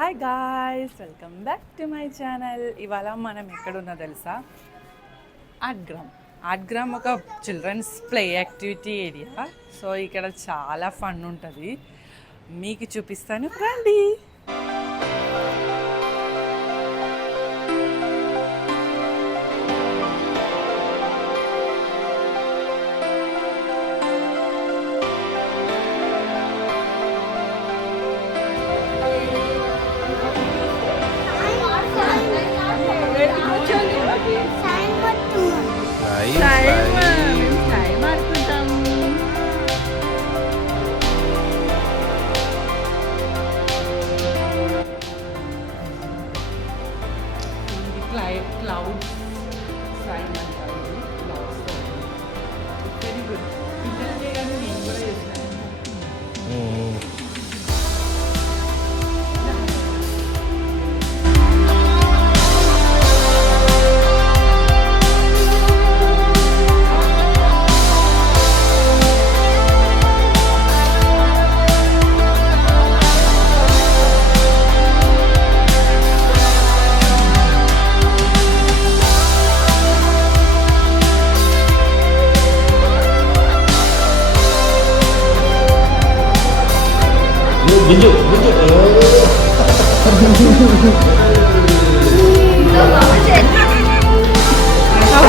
Hi guys, welcome back to my channel. ఇవాళ మనం ఎక్కడున్నా తెలుసా? ఆర్ట్ గ్రామ్ ఒక children's play activity area. So ఇక్కడ చాలా ఫన్ ఉంటుంది, మీకు చూపిస్తాను రండి. క్లౌడ్ సైన్ అంటారు, వెరీ గుడ్. పిల్లలకే కానీ నేను కూడా చేశాను.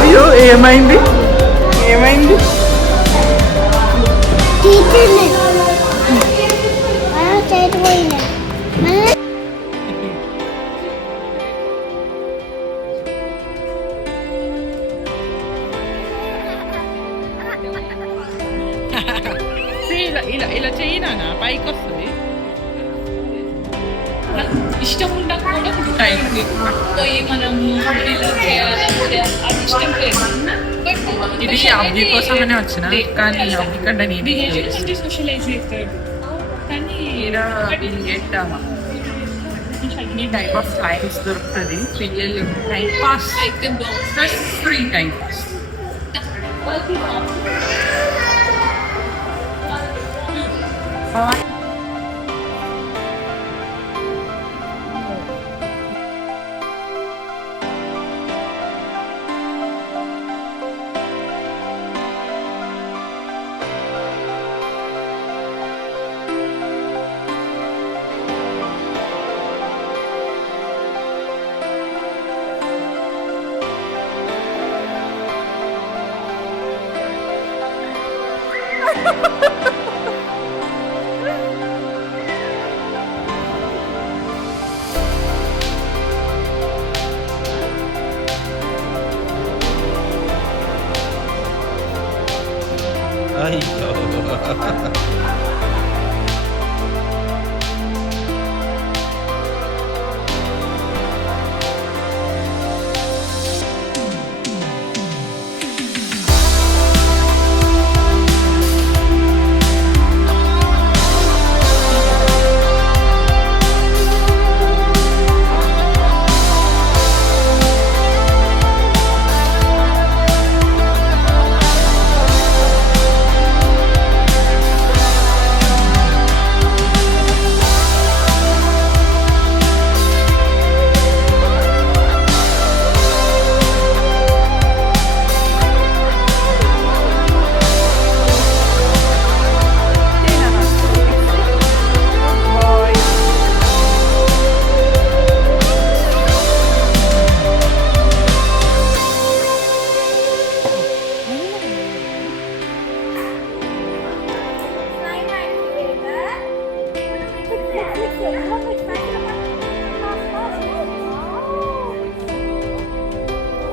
అయ్యో, ఏమైంది? ఇలా చెయ్యినా పైకి వస్తుంది. ఇష్టం ఉండకపోవడం పోయి మనం అది ఇష్టం లేదు. ఇది అవ్వి కోసమనే వచ్చిన, కానీ అవ్వి కంటే నేను సోషలైజ్ చేస్తాడు. కానీ ఎన్ని టైప్ ఆఫ్ స్లైమ్స్ దొరుకుతుంది పిల్లలు టైం పాస్ అయితే free time pass.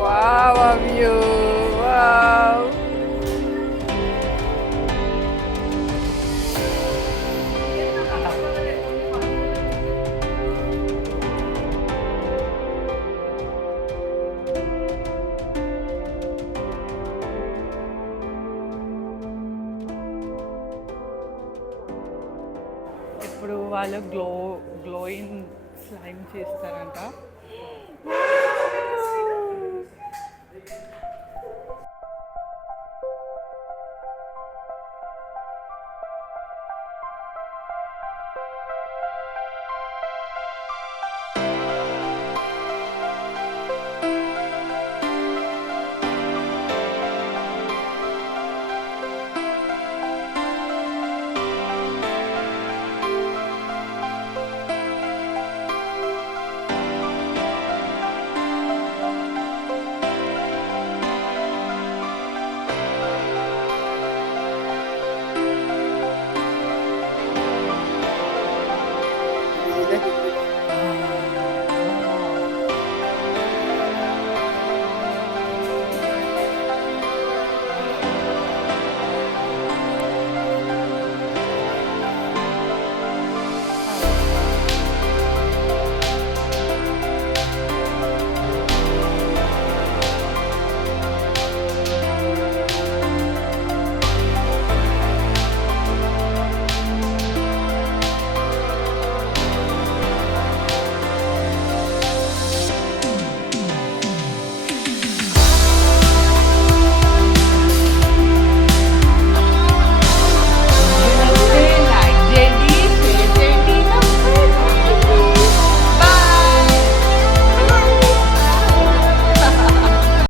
Wow, Avyu! Wow! ఇప్పుడు వాళ్ళు గ్లోయింగ్ స్లైమ్ చేస్తారంట.